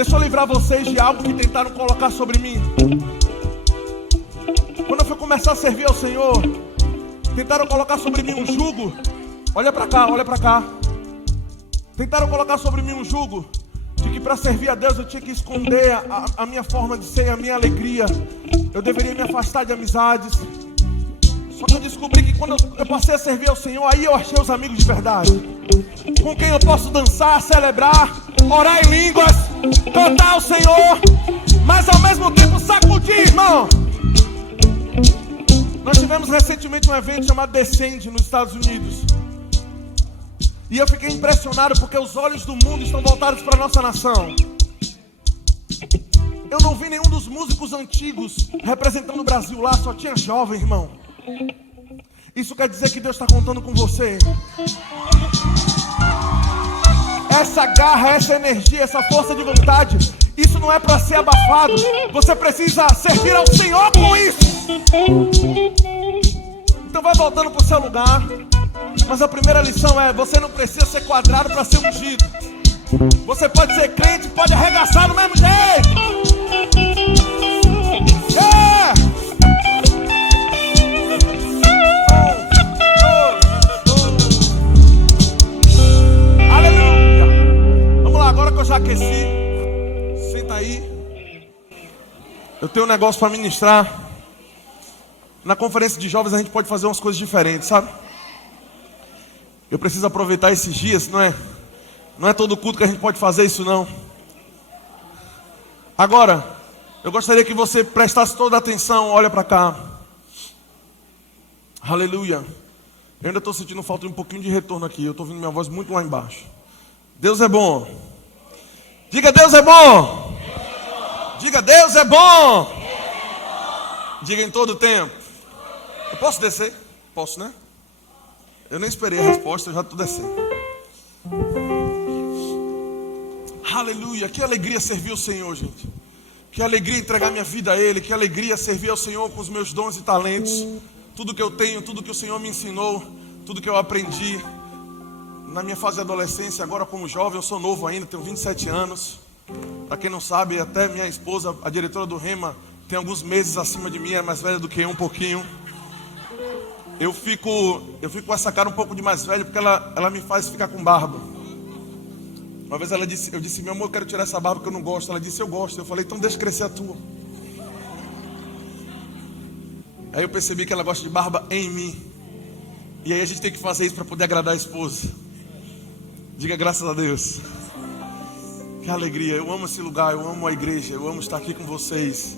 Deixa eu livrar vocês de algo que tentaram colocar sobre mim. Quando eu fui começar a servir ao Senhor, tentaram colocar sobre mim um jugo. Olha pra cá, olha pra cá. Tentaram colocar sobre mim um jugo de que para servir a Deus eu tinha que esconder a minha forma de ser, a minha alegria. Eu deveria me afastar de amizades. Só que eu descobri que quando eu passei a servir ao Senhor, aí eu achei os amigos de verdade, com quem eu posso dançar, celebrar, orar em línguas, cantar ao Senhor, mas ao mesmo tempo sacudir, irmão. Nós tivemos recentemente um evento chamado Descende nos Estados Unidos. E eu fiquei impressionado porque os olhos do mundo estão voltados para a nossa nação. Eu não vi nenhum dos músicos antigos representando o Brasil lá, só tinha jovem, irmão. Isso quer dizer que Deus está contando com você. Essa garra, essa energia, essa força de vontade, isso não é para ser abafado. Você precisa servir ao Senhor com isso. Então vai voltando para o seu lugar. Mas a primeira lição é: você não precisa ser quadrado para ser ungido. Você pode ser crente, pode arregaçar do mesmo jeito. Aleluia. Vamos lá, agora que eu já aqueci, senta aí. Eu tenho um negócio para ministrar. Na conferência de jovens a gente pode fazer umas coisas diferentes, sabe? Eu preciso aproveitar esses dias, não é todo culto que a gente pode fazer isso, não. Agora, eu gostaria que você prestasse toda a atenção. Olha para cá. Aleluia. Eu ainda estou sentindo falta de um pouquinho de retorno aqui. Eu estou ouvindo minha voz muito lá embaixo. Deus é bom. Diga: Deus é bom. Diga: Deus é bom. Diga: em todo tempo. Eu posso descer? Posso, né? Eu nem esperei a resposta, eu já estou descendo. Aleluia, que alegria servir o Senhor, gente. Que alegria entregar minha vida a Ele. Que alegria servir ao Senhor com os meus dons e talentos. Tudo que eu tenho, tudo que o Senhor me ensinou, tudo que eu aprendi na minha fase de adolescência. Agora como jovem, eu sou novo ainda, tenho 27 anos. Para quem não sabe, até minha esposa, a diretora do Rema, tem alguns meses acima de mim, é mais velha do que eu um pouquinho. Eu fico com essa cara um pouco de mais velho porque ela me faz ficar com barba. Uma vez eu disse: meu amor, eu quero tirar essa barba que eu não gosto. Ela disse: eu gosto. Eu falei: então deixa crescer a tua. Aí eu percebi que ela gosta de barba em mim. E aí a gente tem que fazer isso para poder agradar a esposa. Diga: graças a Deus. Que alegria, eu amo esse lugar, eu amo a igreja, eu amo estar aqui com vocês.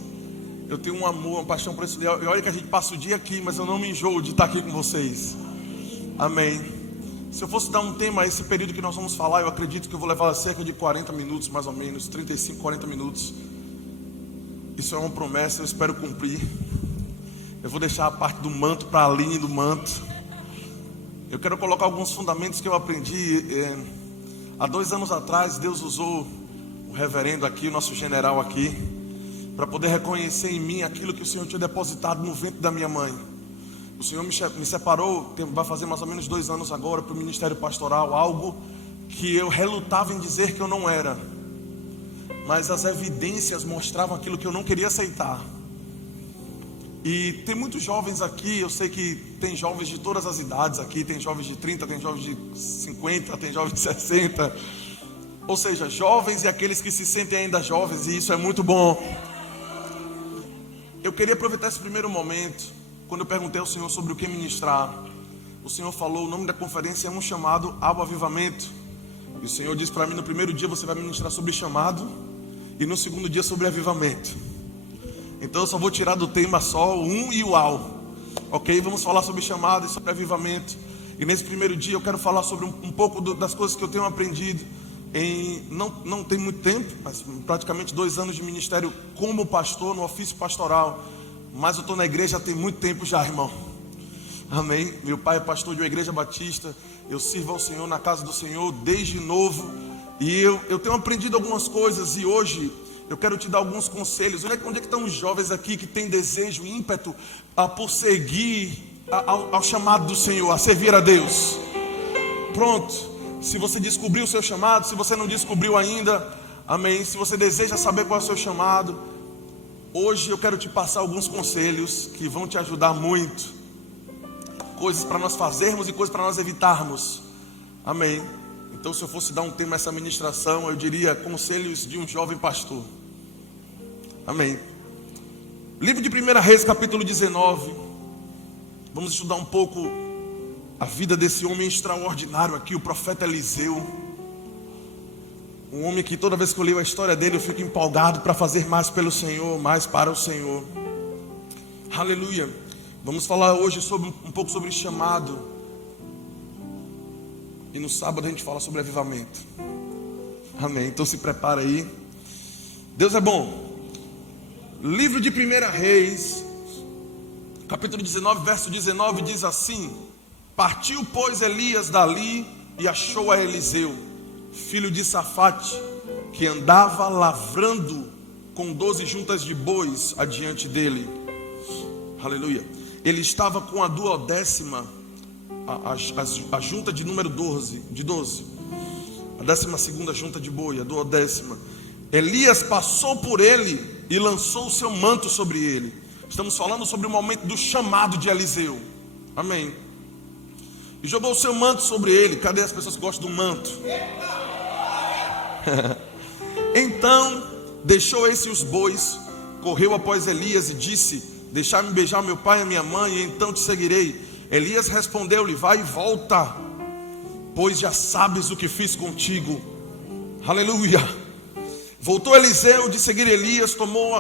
Eu tenho um amor, uma paixão por esse lugar. E olha que a gente passa o dia aqui, mas eu não me enjoo de estar aqui com vocês. Amém. Se eu fosse dar um tema a esse período que nós vamos falar, eu acredito que eu vou levar cerca de 40 minutos, mais ou menos, 35, 40 minutos. Isso é uma promessa, eu espero cumprir. Eu vou deixar a parte do manto para a linha do manto. Eu quero colocar alguns fundamentos que eu aprendi. Há 2 anos atrás, Deus usou o reverendo aqui, o nosso general aqui, para poder reconhecer em mim aquilo que o Senhor tinha depositado no ventre da minha mãe. O Senhor me separou, vai fazer mais ou menos 2 anos agora, para o ministério pastoral, algo que eu relutava em dizer que eu não era, mas as evidências mostravam aquilo que eu não queria aceitar. E tem muitos jovens aqui, eu sei que tem jovens de todas as idades aqui, tem jovens de 30, tem jovens de 50, tem jovens de 60, ou seja, jovens e aqueles que se sentem ainda jovens, e isso é muito bom. Eu queria aproveitar esse primeiro momento. Quando eu perguntei ao Senhor sobre o que ministrar, o Senhor falou: o nome da conferência é um chamado ao avivamento. E o Senhor disse para mim: no primeiro dia você vai ministrar sobre chamado, e no segundo dia sobre avivamento. Então eu só vou tirar do tema só o um e o ao. Ok? Vamos falar sobre chamado e sobre avivamento. E nesse primeiro dia eu quero falar sobre um pouco das coisas que eu tenho aprendido não tem muito tempo, mas praticamente 2 anos de ministério como pastor, no ofício pastoral. Mas eu estou na igreja tem muito tempo já, irmão. Amém. Meu pai é pastor de uma igreja batista. Eu sirvo ao Senhor na casa do Senhor desde novo. E eu tenho aprendido algumas coisas. E hoje eu quero te dar alguns conselhos. Onde é que estão os jovens aqui que têm desejo, ímpeto por seguir ao chamado do Senhor, a servir a Deus? Pronto. Se você descobriu o seu chamado, se você não descobriu ainda, Amém. Se você deseja saber qual é o seu chamado, hoje eu quero te passar alguns conselhos que vão te ajudar muito. Coisas para nós fazermos e coisas para nós evitarmos. Amém. Então, se eu fosse dar um tema a essa ministração, eu diria conselhos de um jovem pastor. Amém. Livro de 1 Reis, capítulo 19. Vamos estudar um pouco a vida desse homem extraordinário aqui, o profeta Eliseu. Um homem que toda vez que eu leio a história dele, eu fico empolgado para fazer mais pelo Senhor, mais para o Senhor. Aleluia. Vamos falar hoje um pouco sobre chamado. E no sábado a gente fala sobre avivamento. Amém. Então se prepara aí. Deus é bom. Livro de 1 Reis, capítulo 19, verso 19, diz assim: Partiu, pois, Elias dali e achou a Eliseu, filho de Safate, que andava lavrando com 12 juntas de bois adiante dele. Aleluia. Ele estava com a 12ª, a junta de número 12, a 12ª junta de boi, a 12ª. Elias passou por ele e lançou o seu manto sobre ele. Estamos falando sobre o momento do chamado de Eliseu. Amém. E jogou o seu manto sobre ele. Cadê as pessoas que gostam do manto? Então deixou esse os bois, correu após Elias e disse: Deixai-me beijar meu pai e minha mãe, e então te seguirei. Elias respondeu-lhe: Vai e volta, pois já sabes o que fiz contigo. Aleluia. Voltou Eliseu de seguir Elias, tomou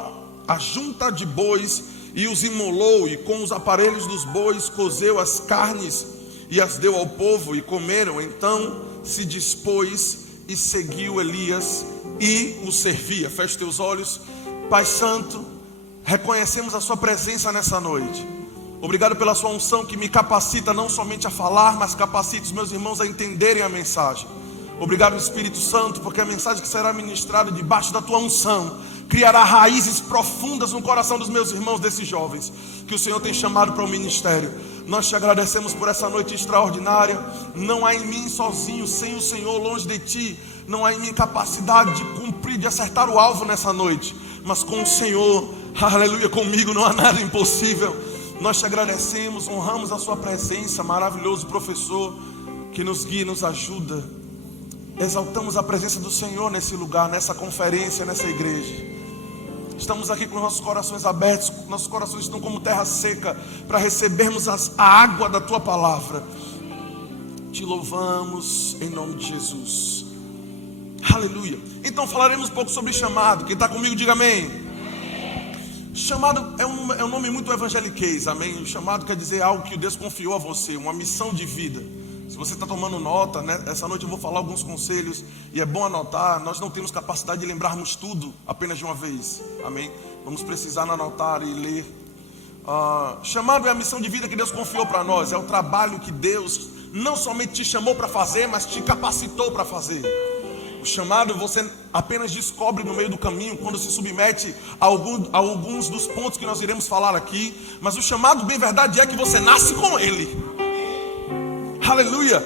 a junta de bois e os imolou, e com os aparelhos dos bois cozeu as carnes e as deu ao povo, e comeram. Então se dispôs e seguiu Elias e o servia. Feche teus olhos. Pai Santo, reconhecemos a sua presença nessa noite. Obrigado pela sua unção que me capacita não somente a falar, mas capacita os meus irmãos a entenderem a mensagem. Obrigado, Espírito Santo, porque a mensagem que será ministrada debaixo da tua unção criará raízes profundas no coração dos meus irmãos, desses jovens que o Senhor tem chamado para o ministério. Nós te agradecemos por essa noite extraordinária. Não há em mim sozinho, sem o Senhor, longe de ti. Não há em mim capacidade de cumprir, de acertar o alvo nessa noite. Mas com o Senhor, aleluia, comigo não há nada impossível. Nós te agradecemos, honramos a sua presença, maravilhoso professor, que nos guia e nos ajuda. Exaltamos a presença do Senhor nesse lugar, nessa conferência, nessa igreja. Estamos aqui com nossos corações abertos, nossos corações estão como terra seca, para recebermos a água da tua palavra. Te louvamos em nome de Jesus. Aleluia. Então falaremos um pouco sobre chamado. Quem está comigo, diga amém. Chamado é um nome muito evangeliquez, amém? O chamado quer dizer algo que Deus confiou a você, uma missão de vida. Se você está tomando nota, né? Essa noite eu vou falar alguns conselhos e é bom anotar. Nós não temos capacidade de lembrarmos tudo apenas de uma vez, amém? Vamos precisar anotar e ler. Chamado é a missão de vida que Deus confiou para nós. É o trabalho que Deus não somente te chamou para fazer, mas te capacitou para fazer. O chamado você apenas descobre no meio do caminho, quando se submete a alguns dos pontos que nós iremos falar aqui. Mas o chamado, bem verdade, é que você nasce com ele. Aleluia.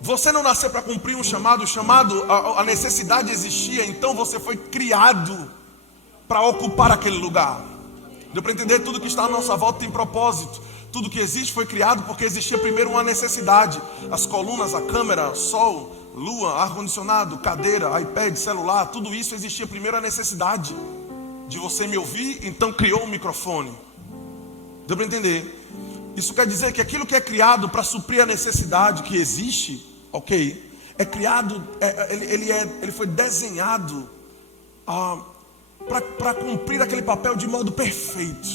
Você não nasceu para cumprir um chamado. O chamado, a necessidade existia. Então você foi criado para ocupar aquele lugar. Deu para entender? Tudo que está à nossa volta tem propósito. Tudo que existe foi criado porque existia primeiro uma necessidade. As colunas, a câmera, sol, lua, ar-condicionado, cadeira, iPad, celular, tudo isso existia primeiro a necessidade de você me ouvir. Então criou um microfone. Deu para entender? Isso quer dizer que aquilo que é criado para suprir a necessidade que existe, ok, é criado, ele foi desenhado para cumprir aquele papel de modo perfeito.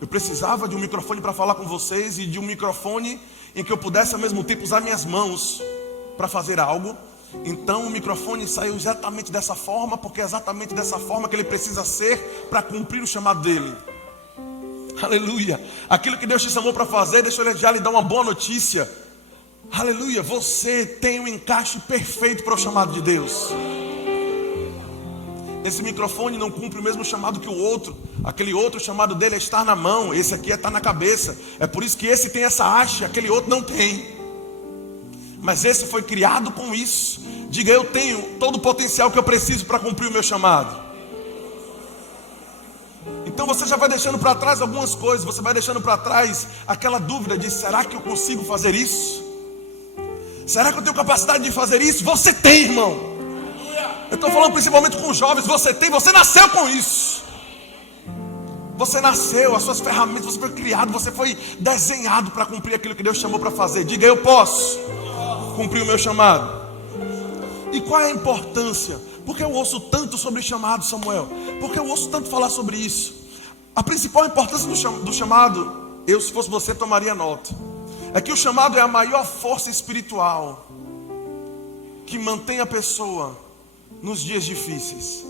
Eu precisava de um microfone para falar com vocês e de um microfone em que eu pudesse ao mesmo tempo usar minhas mãos para fazer algo. Então o microfone saiu exatamente dessa forma, porque é exatamente dessa forma que ele precisa ser para cumprir o chamado dele. Aleluia. Aquilo que Deus te chamou para fazer, deixa eu já lhe dar uma boa notícia. Aleluia. Você tem um encaixe perfeito para o chamado de Deus. Esse microfone não cumpre o mesmo chamado que o outro. Aquele outro, o chamado dele é estar na mão. Esse aqui é estar na cabeça. É por isso que esse tem essa haste, aquele outro não tem. Mas esse foi criado com isso. Diga, eu tenho todo o potencial que eu preciso para cumprir o meu chamado. Então você já vai deixando para trás algumas coisas. Você vai deixando para trás aquela dúvida de: será que eu consigo fazer isso? Será que eu tenho capacidade de fazer isso? Você tem, irmão. Eu estou falando principalmente com os jovens. Você tem, você nasceu com isso. Você nasceu, as suas ferramentas, você foi criado, você foi desenhado para cumprir aquilo que Deus chamou para fazer. Diga, eu posso cumprir o meu chamado. E qual é a importância? Porque eu ouço tanto sobre chamado, Samuel? Porque eu ouço tanto falar sobre isso. A principal importância do chamado, eu, se fosse você, tomaria nota. É que o chamado é a maior força espiritual que mantém a pessoa nos dias difíceis.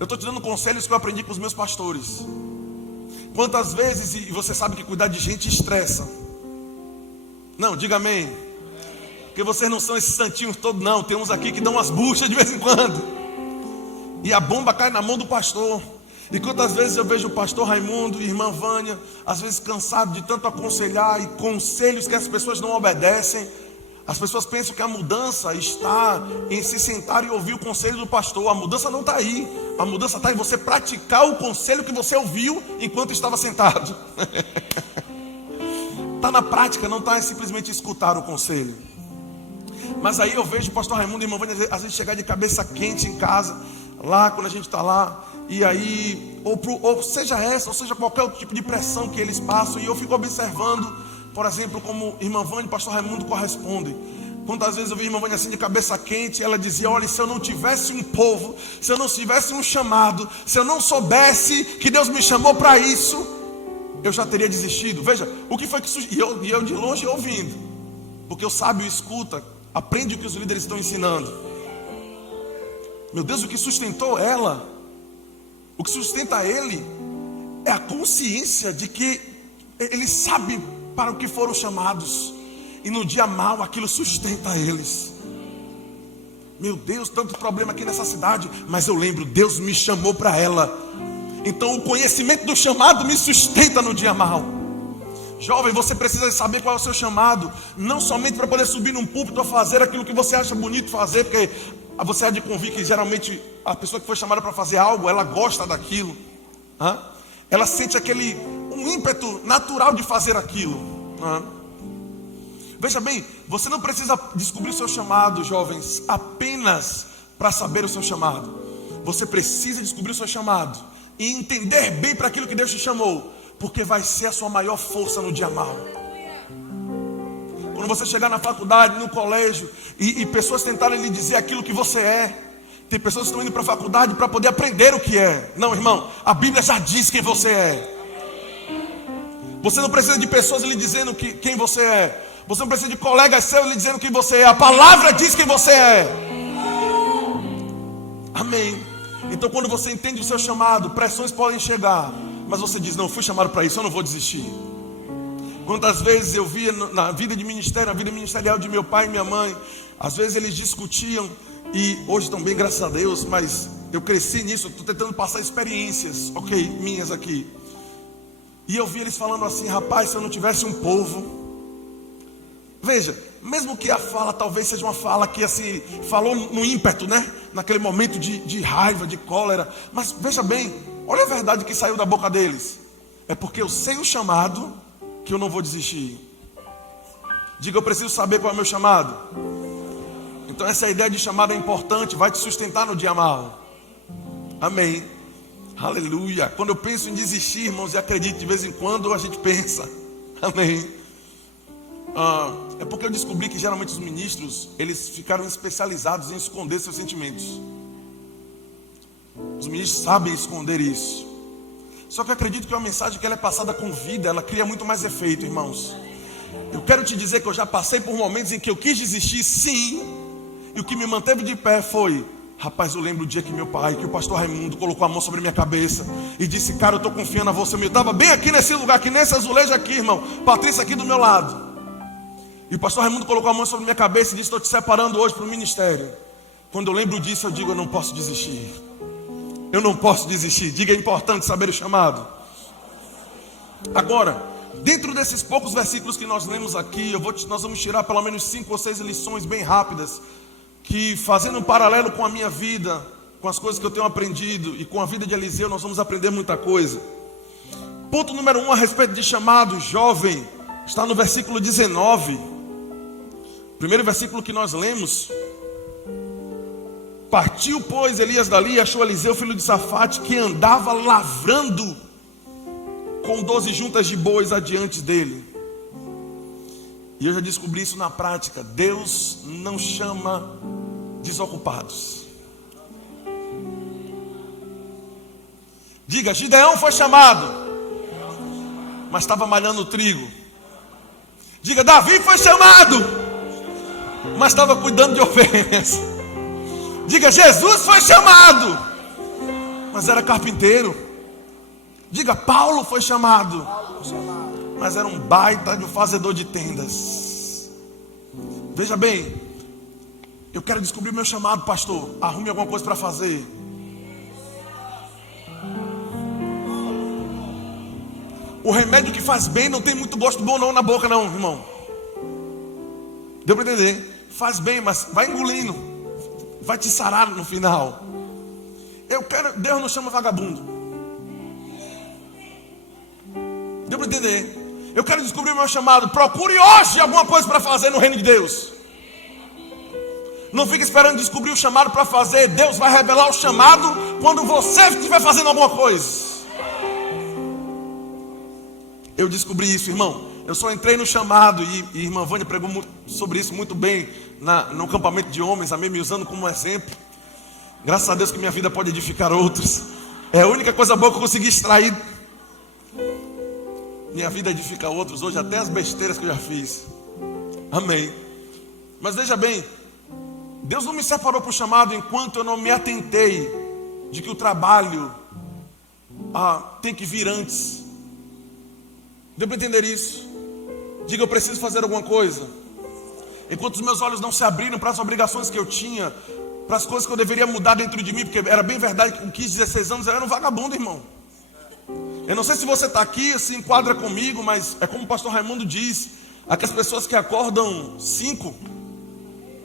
Eu estou te dando conselhos que eu aprendi com os meus pastores. Quantas vezes, e você sabe que cuidar de gente estressa. Não, diga amém. Porque vocês não são esses santinhos todos, não. Tem uns aqui que dão umas buchas de vez em quando. E a bomba cai na mão do pastor. E quantas vezes eu vejo o pastor Raimundo e irmã Vânia, às vezes cansado de tanto aconselhar, e conselhos que as pessoas não obedecem. As pessoas pensam que a mudança está em se sentar e ouvir o conselho do pastor. A mudança não está aí. A mudança está em você praticar o conselho que você ouviu enquanto estava sentado. Está na prática, não está em simplesmente escutar o conselho. Mas aí eu vejo o pastor Raimundo e irmã Vânia às vezes chegar de cabeça quente em casa, lá quando a gente está lá. E aí, ou seja essa, ou seja qualquer outro tipo de pressão que eles passam. E eu fico observando, por exemplo, como irmã Vânia e pastor Raimundo correspondem. Quantas vezes eu vi a irmã Vânia assim de cabeça quente, ela dizia: olha, se eu não tivesse um povo, se eu não tivesse um chamado, se eu não soubesse que Deus me chamou para isso, eu já teria desistido. Veja, o que foi que surgiu? E eu de longe ouvindo. Porque o sábio escuta, aprende o que os líderes estão ensinando. Meu Deus, o que sustentou ela, o que sustenta ele, é a consciência de que ele sabe para o que foram chamados. E no dia mau aquilo sustenta eles. Meu Deus, tanto problema aqui nessa cidade, mas eu lembro, Deus me chamou para ela. Então o conhecimento do chamado me sustenta no dia mau. Jovem, você precisa saber qual é o seu chamado. Não somente para poder subir num púlpito a fazer aquilo que você acha bonito fazer, porque você há de convir que geralmente a pessoa que foi chamada para fazer algo, ela gosta daquilo. Ela sente um ímpeto natural de fazer aquilo. Veja bem, você não precisa descobrir o seu chamado, jovens, apenas para saber o seu chamado. Você precisa descobrir o seu chamado e entender bem para aquilo que Deus te chamou, porque vai ser a sua maior força no dia mau. Quando você chegar na faculdade, no colégio, e pessoas tentarem lhe dizer aquilo que você é. Tem pessoas que estão indo para a faculdade para poder aprender o que é. Não, irmão, a Bíblia já diz quem você é. Você não precisa de pessoas lhe dizendo quem você é. Você não precisa de colegas seus lhe dizendo quem você é. A palavra diz quem você é. Amém. Então quando você entende o seu chamado, pressões podem chegar, mas você diz: não, eu fui chamado para isso, eu não vou desistir. Quantas vezes eu via na vida de ministério, na vida ministerial de meu pai e minha mãe, às vezes eles discutiam, e hoje também, graças a Deus, mas eu cresci nisso, estou tentando passar experiências, minhas aqui. E eu vi eles falando assim: rapaz, se eu não tivesse um povo. Veja, mesmo que a fala talvez seja uma fala que assim, falou no ímpeto, né? Naquele momento de raiva, de cólera. Mas veja bem, olha a verdade que saiu da boca deles. É porque eu sei o chamado que eu não vou desistir. Diga, eu preciso saber qual é o meu chamado. Então essa ideia de chamado é importante, vai te sustentar no dia mau. Amém. Aleluia. Quando eu penso em desistir, irmãos, e acredito, de vez em quando a gente pensa. Amém. É porque eu descobri que geralmente os ministros, eles ficaram especializados em esconder seus sentimentos. Os ministros sabem esconder isso. Só que eu acredito que uma mensagem que ela é passada com vida, ela cria muito mais efeito, irmãos. Eu quero te dizer que eu já passei por momentos em que eu quis desistir, sim. E o que me manteve de pé foi: rapaz, eu lembro o dia que meu pai, que o pastor Raimundo colocou a mão sobre minha cabeça e disse: cara, eu estou confiando a você. Eu estava bem aqui nesse lugar, aqui nesse azulejo aqui, irmão. Patrícia aqui do meu lado. E o pastor Raimundo colocou a mão sobre minha cabeça e disse: estou te separando hoje para o ministério. Quando eu lembro disso, eu digo: eu não posso desistir. Eu não posso desistir. Diga, é importante saber o chamado. Agora, Dentro desses poucos versículos que nós lemos aqui, nós vamos tirar pelo menos 5 ou 6 lições bem rápidas, que fazendo um paralelo com a minha vida, com as coisas que eu tenho aprendido e com a vida de Eliseu, nós vamos aprender muita coisa. Ponto número 1 a respeito de chamado jovem, está no versículo 19. Primeiro versículo que nós lemos. Partiu, pois, Elias dali e achou Eliseu, filho de Safate, que andava lavrando com 12 juntas de bois adiante dele. E eu já descobri isso na prática. Deus não chama desocupados. Diga, Gideão foi chamado, mas estava malhando trigo. Diga, Davi foi chamado, mas estava cuidando de ovelhas. Diga, Jesus foi chamado, mas era carpinteiro. Diga, Paulo foi chamado, mas era um baita de um fazedor de tendas. Veja bem, eu quero descobrir o meu chamado, pastor. Arrume alguma coisa para fazer. O remédio que faz bem não tem muito gosto bom não na boca não, irmão. Deu para entender? Faz bem, mas vai engolindo. Vai te sarar no final. Deus não chama vagabundo. Deu para entender? Eu quero descobrir o meu chamado. Procure hoje alguma coisa para fazer no reino de Deus. Não fique esperando descobrir o chamado para fazer. Deus vai revelar o chamado quando você estiver fazendo alguma coisa. Eu descobri isso, irmão. Eu só entrei no chamado e irmã Vânia pregou sobre isso muito bem no acampamento de homens, amém, me usando como exemplo. Graças a Deus que minha vida pode edificar outros. É a única coisa boa que eu consegui extrair. Minha vida edifica outros hoje, até as besteiras que eu já fiz. Amém. Mas veja bem, Deus não me separou para o chamado enquanto eu não me atentei de que o trabalho tem que vir antes. Deu para entender isso? Diga, eu preciso fazer alguma coisa. Enquanto os meus olhos não se abriram para as obrigações que eu tinha, para as coisas que eu deveria mudar dentro de mim, porque era bem verdade que com 15, 16 anos eu era um vagabundo, irmão. Eu não sei se você está aqui, se enquadra comigo, mas é como o pastor Raimundo diz, aquelas pessoas que acordam 5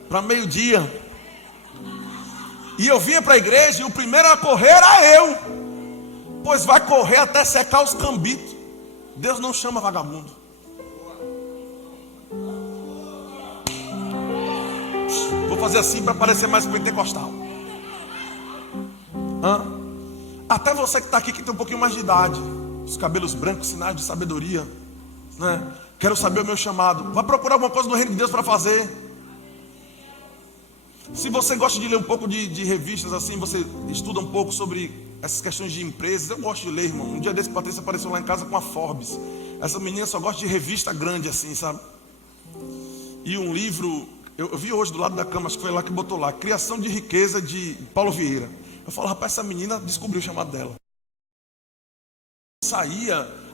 para meio-dia. E eu vinha para a igreja e o primeiro a correr era eu. Pois vai correr até secar os cambitos. Deus não chama vagabundo. Vou fazer assim para parecer mais pentecostal. Até você que está aqui, que tem um pouquinho mais de idade, os cabelos brancos, sinais de sabedoria, né? Quero saber o meu chamado. Vai procurar alguma coisa no reino de Deus para fazer. Se você gosta de ler um pouco de revistas assim, você estuda um pouco sobre essas questões de empresas. Eu gosto de ler, irmão. Um dia desse, Patrícia apareceu lá em casa com a Forbes. Essa menina só gosta de revista grande assim, sabe? E um livro, eu vi hoje do lado da cama, acho que foi lá que botou lá, Criação de Riqueza, de Paulo Vieira. Eu falo, rapaz, essa menina descobriu o chamado dela.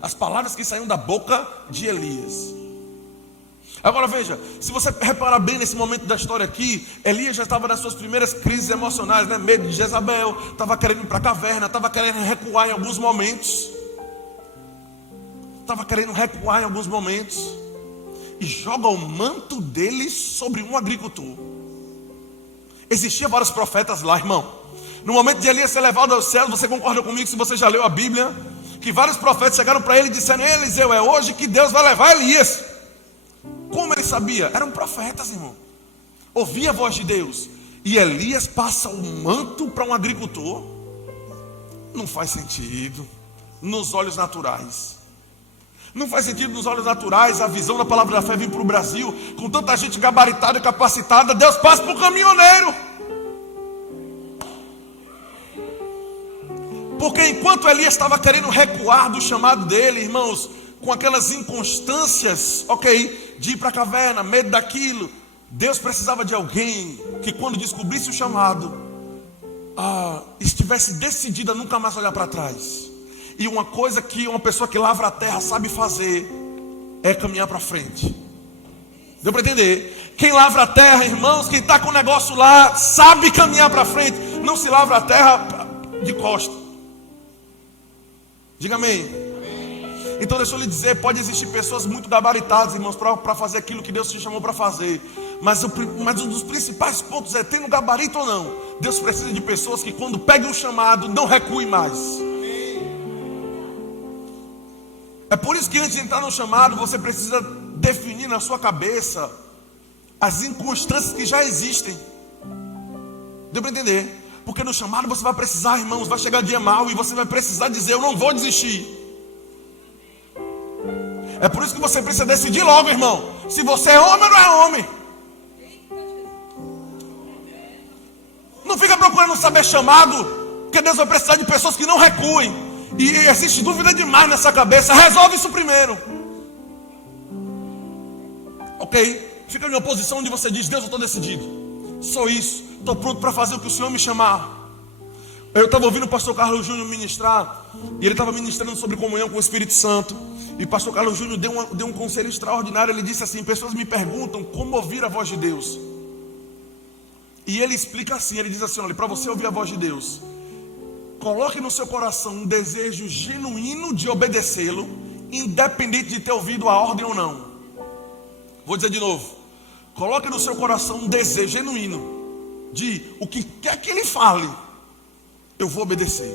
As palavras que saíam da boca de Elias. Agora veja, se você reparar bem nesse momento da história aqui, Elias já estava nas suas primeiras crises emocionais, né? Medo de Jezabel, estava querendo ir para a caverna, estava querendo recuar em alguns momentos. E joga o manto dele sobre um agricultor. Existia vários profetas lá, irmão. No momento de Elias ser levado aos céus, você concorda comigo, se você já leu a Bíblia, que vários profetas chegaram para ele e disseram: Eliseu, é hoje que Deus vai levar Elias. Como ele sabia? Eram profetas, irmão. Ouvia a voz de Deus. E Elias passa o manto para um agricultor. Não faz sentido nos olhos naturais. Não faz sentido nos olhos naturais a visão da palavra da fé vir para o Brasil, com tanta gente gabaritada e capacitada. Deus passa para o caminhoneiro. Porque enquanto Elias estava querendo recuar do chamado dele, irmãos, com aquelas inconstâncias, de ir para a caverna, medo daquilo, Deus precisava de alguém que quando descobrisse o chamado, estivesse decidida a nunca mais olhar para trás. E uma coisa que uma pessoa que lavra a terra sabe fazer é caminhar para frente. Deu para entender? Quem lavra a terra, irmãos, quem está com o negócio lá, sabe caminhar para frente. Não se lavra a terra de costa. Diga amém. Então deixa eu lhe dizer, pode existir pessoas muito gabaritadas, irmãos, para fazer aquilo que Deus te chamou para fazer. Mas um dos principais pontos é, tendo gabarito ou não, Deus precisa de pessoas que quando peguem o chamado, não recuem mais. É por isso que antes de entrar no chamado, você precisa definir na sua cabeça as inconstâncias que já existem. Deu para entender? Porque no chamado você vai precisar, irmãos, vai chegar dia mau e você vai precisar dizer, eu não vou desistir. É por isso que você precisa decidir logo, irmão, se você é homem ou não é homem. Não fica procurando saber chamado, porque Deus vai precisar de pessoas que não recuem. E existe dúvida demais nessa cabeça. Resolve isso primeiro. Ok? Fica em uma posição onde você diz, Deus, eu estou decidido. Sou isso, estou pronto para fazer o que o Senhor me chamar. Eu estava ouvindo o pastor Carlos Júnior ministrar, e ele estava ministrando sobre comunhão com o Espírito Santo. E o pastor Carlos Júnior deu um conselho extraordinário. Ele disse assim, pessoas me perguntam como ouvir a voz de Deus. E ele explica assim, ele diz assim, olha, para você ouvir a voz de Deus, coloque no seu coração um desejo genuíno de obedecê-lo, independente de ter ouvido a ordem ou não. Vou dizer de novo, coloque no seu coração um desejo genuíno de o que quer que ele fale, eu vou obedecer.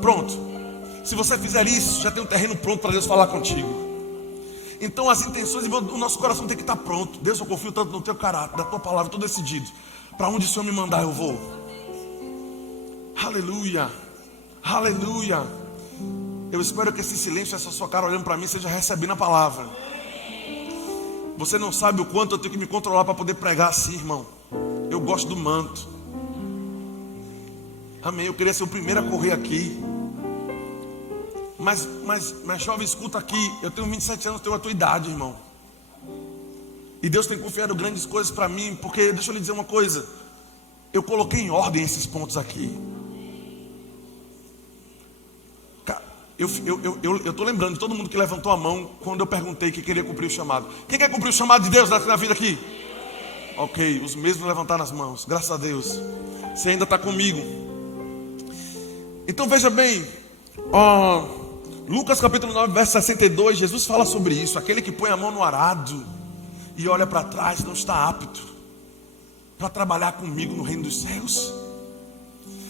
Pronto. Se você fizer isso, já tem um terreno pronto para Deus falar contigo. Então as intenções, o nosso coração tem que estar pronto. Deus, eu confio tanto no teu caráter, na tua palavra, estou decidido. Para onde o Senhor me mandar eu vou. Aleluia. Aleluia. Eu espero que esse silêncio, essa sua cara olhando para mim, seja recebendo a palavra. Você não sabe o quanto eu tenho que me controlar para poder pregar assim, irmão. Eu gosto do manto. Amém. Eu queria ser o primeiro a correr aqui. Mas jovem, escuta aqui. Eu tenho 27 anos, tenho a tua idade, irmão. E Deus tem confiado grandes coisas para mim. Porque, deixa eu lhe dizer uma coisa. Eu coloquei em ordem esses pontos aqui. Eu estou lembrando de todo mundo que levantou a mão quando eu perguntei que queria cumprir o chamado. Quem quer cumprir o chamado de Deus na vida aqui? Ok, os mesmos levantaram as mãos. Graças a Deus. Você ainda está comigo. Então veja bem, Lucas capítulo 9, verso 62, Jesus fala sobre isso. Aquele que põe a mão no arado e olha para trás não está apto para trabalhar comigo no reino dos céus.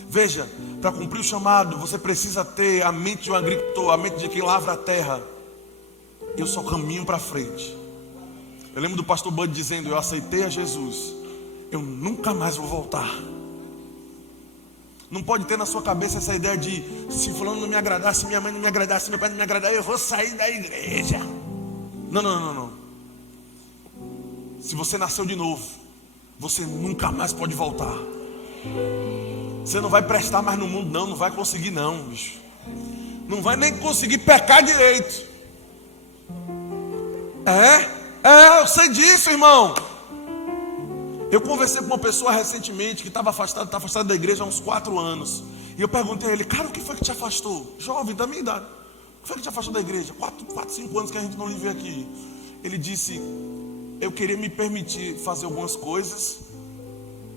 Veja, para cumprir o chamado, você precisa ter a mente de um agricultor, a mente de quem lavra a terra. Eu só caminho para frente. Eu lembro do pastor Bud dizendo, eu aceitei a Jesus, eu nunca mais vou voltar. Não pode ter na sua cabeça essa ideia de, se fulano não me agradar, se minha mãe não me agradar, se meu pai não me agradar, eu vou sair da igreja. Não. Se você nasceu de novo, você nunca mais pode voltar. Você não vai prestar mais no mundo, não vai conseguir não, bicho. Não vai nem conseguir pecar direito. Eu sei disso, irmão. Eu conversei com uma pessoa recentemente que está afastado da igreja há uns 4 anos. E eu perguntei a ele, cara, o que foi que te afastou? Jovem, da minha idade. O que foi que te afastou da igreja? 4, 5 anos que a gente não lhe vê aqui. Ele disse, eu queria me permitir fazer algumas coisas.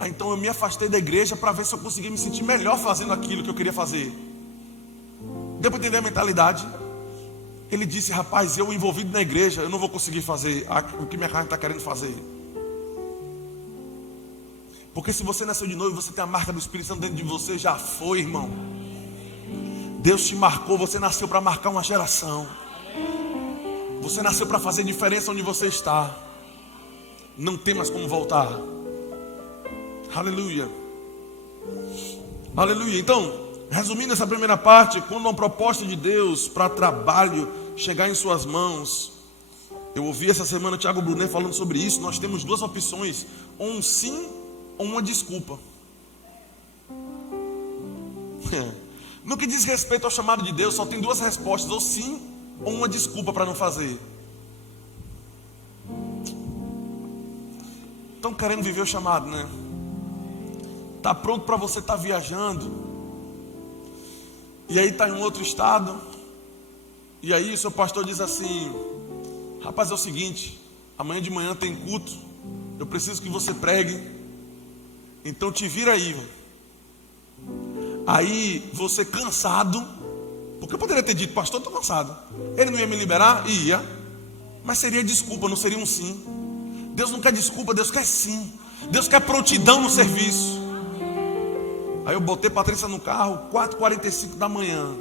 Então eu me afastei da igreja para ver se eu conseguia me sentir melhor fazendo aquilo que eu queria fazer. Deu para entender a mentalidade? Ele disse, rapaz, eu envolvido na igreja, eu não vou conseguir fazer o que minha carne está querendo fazer. Porque se você nasceu de novo, você tem a marca do Espírito Santo dentro de você, já foi, irmão. Deus te marcou, você nasceu para marcar uma geração. Você nasceu para fazer diferença onde você está. Não tem mais como voltar. Aleluia. Aleluia. Então, resumindo essa primeira parte, quando uma proposta de Deus para trabalho chegar em suas mãos, eu ouvi essa semana o Thiago Brunet falando sobre isso. Nós temos 2 opções, ou um sim ou uma desculpa. No que diz respeito ao chamado de Deus, só tem 2 respostas, ou sim ou uma desculpa para não fazer. Estão querendo viver o chamado, né? Está pronto para você estar viajando, e aí está em um outro estado, e aí o seu pastor diz assim, rapaz, é o seguinte, amanhã de manhã tem culto, eu preciso que você pregue, então te vira aí. Aí você cansado, Porque eu poderia ter dito, pastor, estou cansado. Ele não ia me liberar? Ia. Mas seria desculpa, não seria um sim. Deus não quer desculpa, Deus quer sim. Deus quer prontidão no serviço. Aí eu botei Patrícia no carro, 4h45 da manhã,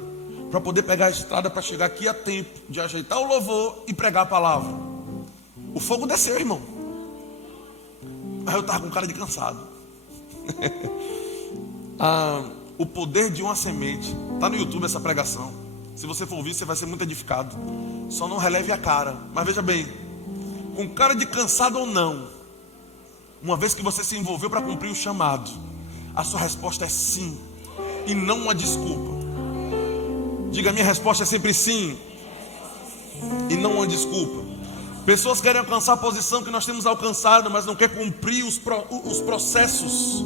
para poder pegar a estrada para chegar aqui a tempo de ajeitar o louvor e pregar a palavra. O fogo desceu, irmão. Mas eu estava com cara de cansado. O poder de uma semente. Está no YouTube essa pregação. Se você for ouvir, você vai ser muito edificado. Só não releve a cara. Mas veja bem, com cara de cansado ou não, uma vez que você se envolveu para cumprir o chamado, a sua resposta é sim, e não uma desculpa. Diga, minha resposta é sempre sim, e não uma desculpa. Pessoas querem alcançar a posição que nós temos alcançado, mas não quer cumprir os processos.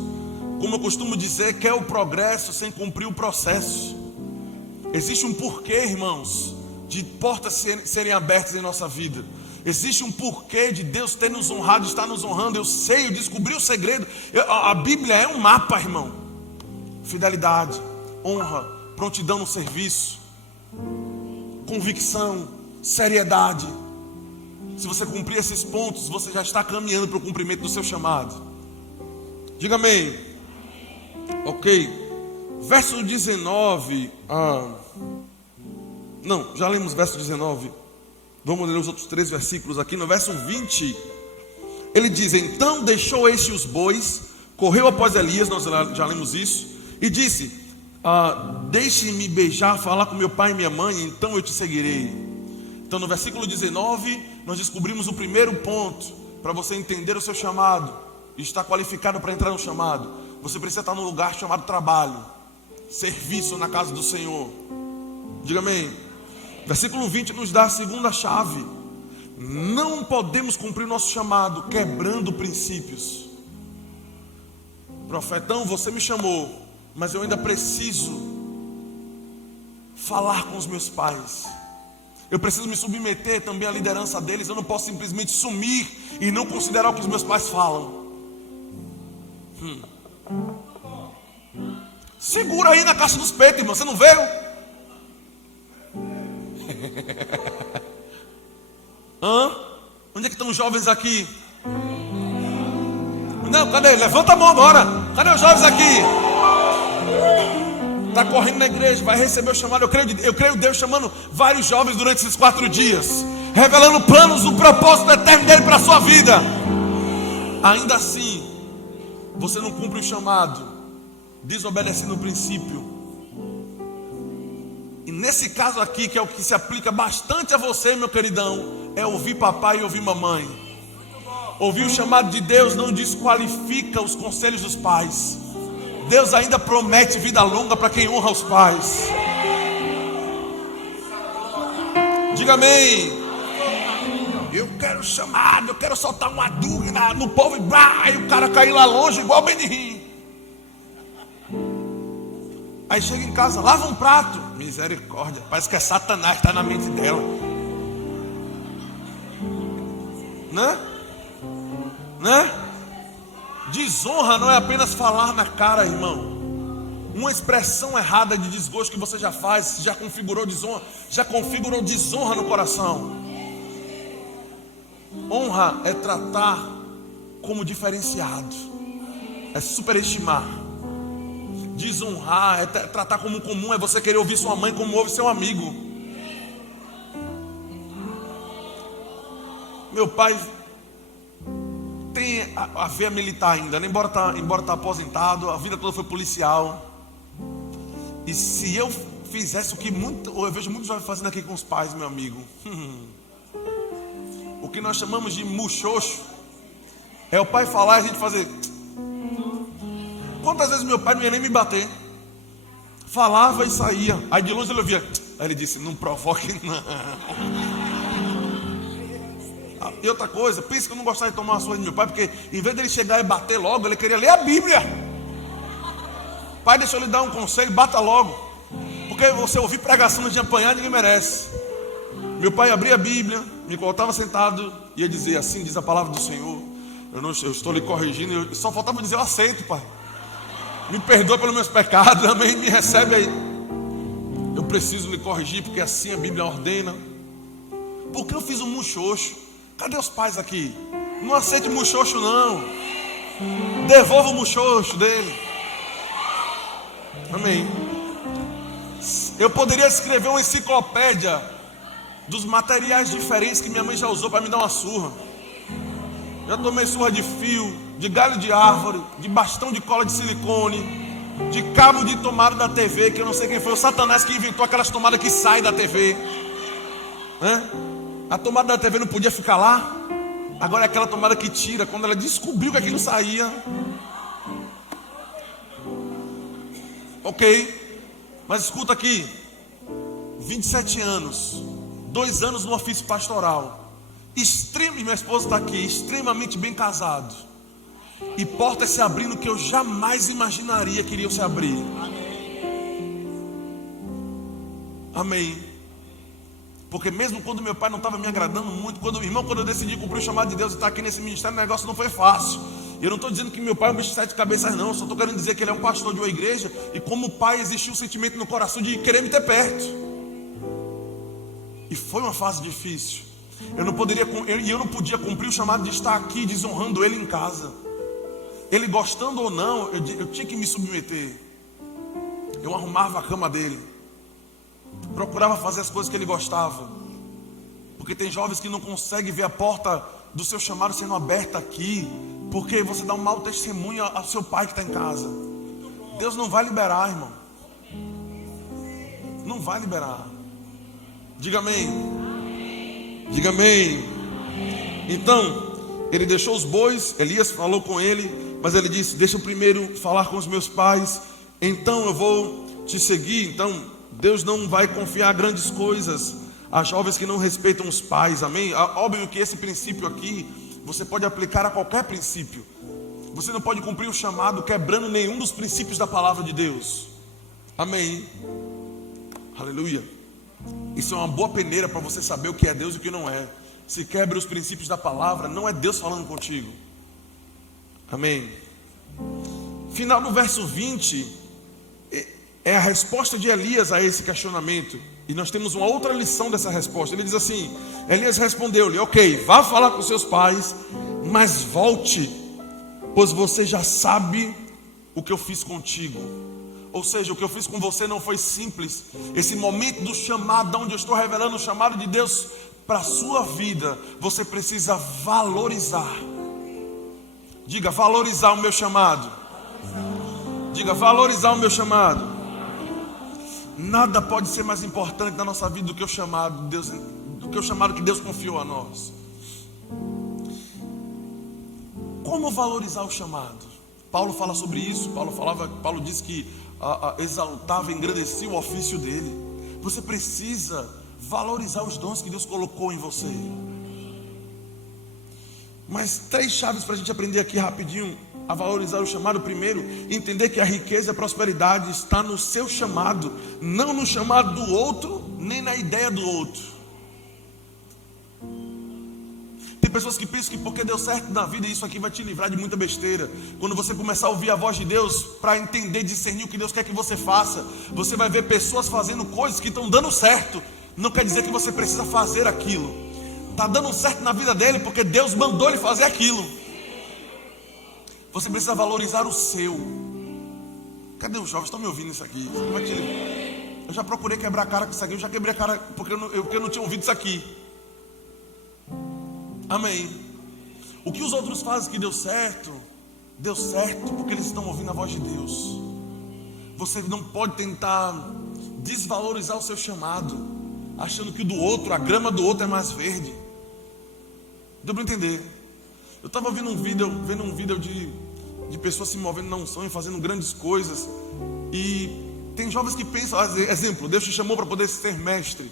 Como eu costumo dizer, quer o progresso sem cumprir o processo. Existe um porquê, irmãos, de portas serem abertas em nossa vida. Existe um porquê de Deus ter nos honrado, estar nos honrando. Eu sei, eu descobri o segredo. A Bíblia é um mapa, irmão. Fidelidade, honra, prontidão no serviço, convicção, seriedade. Se você cumprir esses pontos, você já está caminhando para o cumprimento do seu chamado. Diga amém. Ok. Verso 19. Não, já lemos verso 19. Vamos ler os outros 3 versículos aqui. No verso 20, ele diz: então deixou este os bois, correu após Elias, nós já lemos isso, e disse: deixe-me beijar, falar com meu pai e minha mãe, então eu te seguirei. Então no versículo 19, nós descobrimos o primeiro ponto, para você entender o seu chamado, e estar qualificado para entrar no chamado. Você precisa estar num lugar chamado trabalho, serviço na casa do Senhor. Diga amém. Versículo 20 nos dá a segunda chave. Não podemos cumprir nosso chamado quebrando princípios. Profetão, você me chamou, mas eu ainda preciso falar com os meus pais. Eu preciso me submeter também à liderança deles. Eu não posso simplesmente sumir e não considerar o que os meus pais falam. Segura aí na caixa dos peitos, irmão. Você não veio? Onde é que estão os jovens aqui? Não, cadê? Levanta a mão agora. Cadê os jovens aqui? Está correndo na igreja, vai receber o chamado. Eu creio Deus chamando vários jovens durante esses 4 dias, revelando planos, o propósito eterno dele para a sua vida. Ainda assim, você não cumpre o chamado, desobedecendo o princípio. E nesse caso aqui, que é o que se aplica bastante a você, meu queridão, é ouvir papai e ouvir mamãe. Ouvir o chamado de Deus não desqualifica os conselhos dos pais. Deus ainda promete vida longa para quem honra os pais. Diga amém. Eu quero chamado, eu quero soltar uma dúvida no povo e o cara cair lá longe igual Benihim. Aí chega em casa, lava um prato. Misericórdia, parece que é Satanás que está na mente dela. Né? Desonra não é apenas falar na cara, irmão. Uma expressão errada de desgosto que você já faz, já configurou desonra no coração. Honra é tratar como diferenciado, é superestimar. Desonrar é tratar como comum, é você querer ouvir sua mãe como ouve seu amigo. Meu pai tem a veia militar ainda, né? embora tá aposentado, a vida toda foi policial. E se eu fizesse o que eu vejo muitos jovens fazendo aqui com os pais, meu amigo, o que nós chamamos de muxoxo, é o pai falar e a gente fazer. Quantas vezes meu pai não ia nem me bater, falava e saía, aí de longe ele ouvia, aí ele disse: não provoque não. E outra coisa, pensa que eu não gostava de tomar uma surra de meu pai, porque em vez dele chegar e bater logo, ele queria ler a Bíblia. Pai, deixa eu lhe dar um conselho, bata logo, porque você ouvir pregação de apanhar, ninguém merece. Meu pai abria a Bíblia, me colocava sentado e ia dizer: assim diz a palavra do Senhor. Eu estou lhe corrigindo, só faltava dizer: eu aceito, pai, me perdoa pelos meus pecados, amém, me recebe aí. preciso lhe corrigir, porque assim a Bíblia ordena. Porque eu fiz um muxoxo. Cadê os pais aqui? Não aceite muxoxo não. Devolva o muxoxo dele. Amém. Eu poderia escrever uma enciclopédia dos materiais diferentes que minha mãe já usou para me dar uma surra. Já tomei surra de fio, de galho de árvore, de bastão de cola de silicone, de cabo de tomada da TV, que eu não sei quem foi, o Satanás que inventou aquelas tomadas que saem da TV. A tomada da TV não podia ficar lá. Agora é aquela tomada que tira. Quando ela descobriu que aquilo saía. Ok. Mas escuta aqui. 27 anos. 2 anos no ofício pastoral. Minha esposa está aqui. Extremamente bem casado. E portas se abrindo que eu jamais imaginaria que iriam se abrir. Amém. Porque mesmo quando meu pai não estava me agradando muito, quando eu decidi cumprir o chamado de Deus e estar aqui nesse ministério, o negócio não foi fácil. Eu não estou dizendo que meu pai é um bicho de 7 cabeças não, só estou querendo dizer que ele é um pastor de uma igreja, e como pai existiu um sentimento no coração de querer me ter perto. E foi uma fase difícil. Eu não podia cumprir o chamado de estar aqui desonrando ele em casa. Ele gostando ou não, eu tinha que me submeter. Eu arrumava a cama dele, procurava fazer as coisas que ele gostava. Porque tem jovens que não conseguem ver a porta do seu chamado sendo aberta aqui, porque você dá um mau testemunho ao seu pai que está em casa. Deus não vai liberar, irmão. Não vai liberar. Diga amém. Diga amém. Então, ele deixou os bois. Elias falou com ele, mas ele disse: deixa eu primeiro falar com os meus pais, então eu vou te seguir. Então Deus não vai confiar grandes coisas a jovens que não respeitam os pais, amém? Óbvio que esse princípio aqui você pode aplicar a qualquer princípio. Você não pode cumprir o chamado quebrando nenhum dos princípios da palavra de Deus, amém? Aleluia. Isso é uma boa peneira para você saber o que é Deus e o que não é. Se quebra os princípios da palavra, não é Deus falando contigo, amém? Final do verso 20 é a resposta de Elias a esse questionamento. E nós temos uma outra lição dessa resposta. Ele diz assim: Elias respondeu-lhe: ok, vá falar com seus pais, mas volte, pois você já sabe o que eu fiz contigo. Ou seja, o que eu fiz com você não foi simples. Esse momento do chamado, onde eu estou revelando o chamado de Deus para a sua vida, você precisa valorizar. Diga, valorizar o meu chamado. Diga, valorizar o meu chamado. Nada pode ser mais importante na nossa vida do que o chamado de Deus, do que o chamado que Deus confiou a nós. Como valorizar o chamado? Paulo fala sobre isso. Paulo diz que exaltava, engrandecia o ofício dele. Você precisa valorizar os dons que Deus colocou em você. Mas 3 chaves para a gente aprender aqui rapidinho a valorizar o chamado. Primeiro, entender que a riqueza e a prosperidade está no seu chamado, não no chamado do outro, nem na ideia do outro. Tem pessoas que pensam que porque deu certo na vida, isso aqui vai te livrar de muita besteira. Quando você começar a ouvir a voz de Deus, para entender, discernir o que Deus quer que você faça, você vai ver pessoas fazendo coisas que estão dando certo. Não quer dizer que você precisa fazer aquilo. Está dando certo na vida dele porque Deus mandou ele fazer aquilo. Você precisa valorizar o seu. Cadê os jovens? Estão me ouvindo isso aqui? Eu já procurei quebrar a cara com isso aqui. Eu já quebrei a cara porque eu não tinha ouvido isso aqui. Amém. O que os outros fazem que deu certo porque eles estão ouvindo a voz de Deus. Você não pode tentar desvalorizar o seu chamado, achando que o do outro, a grama do outro é mais verde. Deu para entender? Eu estava vendo um vídeo de pessoas se movendo na unção e fazendo grandes coisas. E tem jovens que pensam, exemplo, Deus te chamou para poder ser mestre.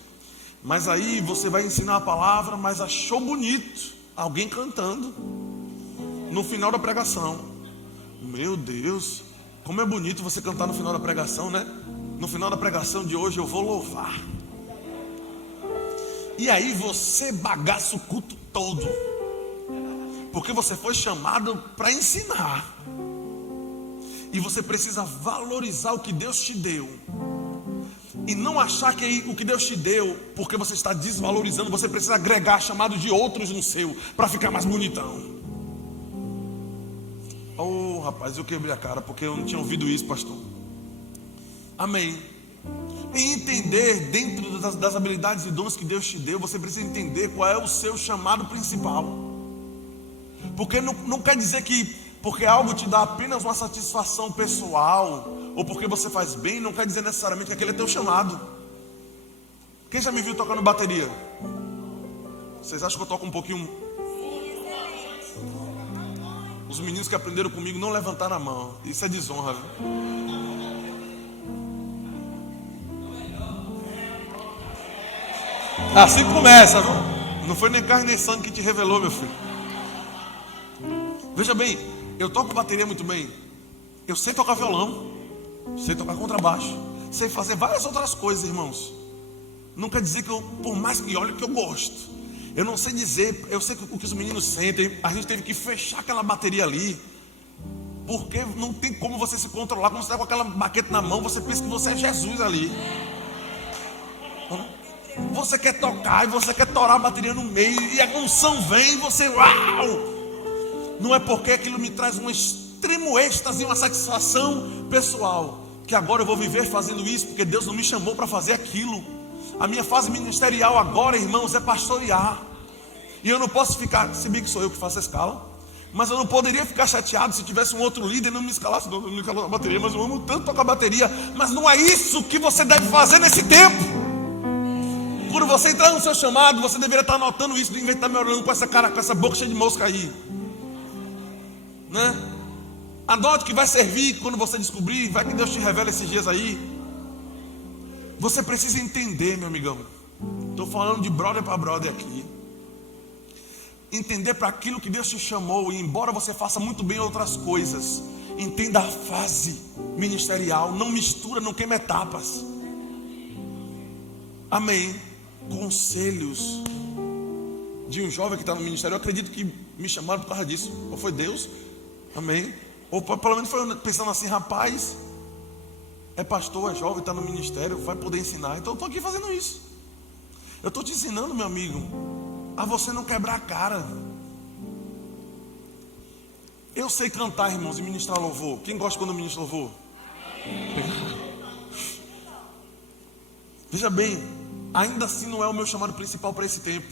Mas aí você vai ensinar a palavra, mas achou bonito alguém cantando no final da pregação. Meu Deus, como é bonito você cantar no final da pregação, né? No final da pregação de hoje eu vou louvar. E aí você bagaça o culto todo, porque você foi chamado para ensinar. E você precisa valorizar o que Deus te deu E não achar que o que Deus te deu, porque você está desvalorizando, você precisa agregar chamado de outros no seu, para ficar mais bonitão. Oh, rapaz, eu quebrei a cara, porque eu não tinha ouvido isso, pastor. Amém. E entender, dentro das habilidades e dons que Deus te deu, você precisa entender qual é o seu chamado principal. Porque não quer dizer que, porque algo te dá apenas uma satisfação pessoal, ou porque você faz bem, não quer dizer necessariamente que aquele é teu chamado. Quem já me viu tocando bateria? Vocês acham que eu toco um pouquinho? Os meninos que aprenderam comigo não levantaram a mão. Isso é desonra, viu? Assim começa, viu? Não foi nem carne nem sangue que te revelou, meu filho. Veja bem, eu toco bateria muito bem. Eu sei tocar violão, sei tocar contrabaixo, sei fazer várias outras coisas, irmãos. Não quer dizer que eu, por mais que olhe, que eu gosto. Eu não sei dizer, eu sei o que os meninos sentem. A gente teve que fechar aquela bateria ali, porque não tem como você se controlar. Quando você está com aquela baqueta na mão, você pensa que você é Jesus ali. Você quer tocar e você quer torar a bateria no meio, e a unção vem e você, uau! Não é porque aquilo me traz um extremo êxtase, uma satisfação pessoal, que agora eu vou viver fazendo isso, porque Deus não me chamou para fazer aquilo. A minha fase ministerial agora, irmãos, é pastorear. E eu não posso ficar, se bem que sou eu que faço a escala, mas eu não poderia ficar chateado se tivesse um outro líder e não me escalasse. Não me escalou na bateria, mas eu amo tanto tocar bateria. Mas não é isso que você deve fazer nesse tempo. Quando você entrar no seu chamado, você deveria estar anotando isso, em vez de estar me olhando com essa cara, com essa boca cheia de mosca aí, né? Anote que vai servir quando você descobrir. Vai que Deus te revela esses dias aí. Você precisa entender, meu amigão. Estou falando de brother para brother aqui. Entender para aquilo que Deus te chamou. E embora você faça muito bem outras coisas, entenda a fase ministerial. Não mistura, não queima etapas. Amém. Conselhos de um jovem que está no ministério. Eu acredito que me chamaram por causa disso. Ou foi Deus? Amém. Ou pelo menos foi pensando assim: rapaz, é pastor, é jovem, está no ministério, vai poder ensinar. Então eu estou aqui fazendo isso. Eu estou te ensinando, meu amigo, a você não quebrar a cara. Eu sei cantar, irmãos, e ministrar louvor. Quem gosta quando eu ministro louvor? Veja bem, ainda assim não é o meu chamado principal para esse tempo.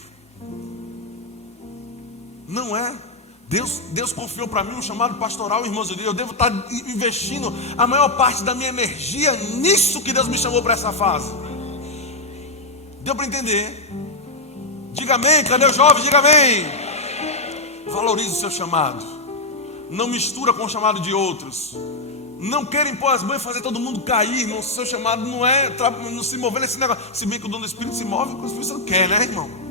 Não é. Deus confiou para mim um chamado pastoral, irmãos. Eu devo estar investindo a maior parte da minha energia nisso que Deus me chamou para essa fase. Deu para entender? Diga amém. Cadê o jovem? Diga amém. Valorize o seu chamado. Não mistura com o chamado de outros. Não querem pôr as mãos e fazer todo mundo cair, irmão. O seu chamado não é não se mover nesse negócio. Se bem que o dono do Espírito se move quando o Espírito Santo quer, né, irmão?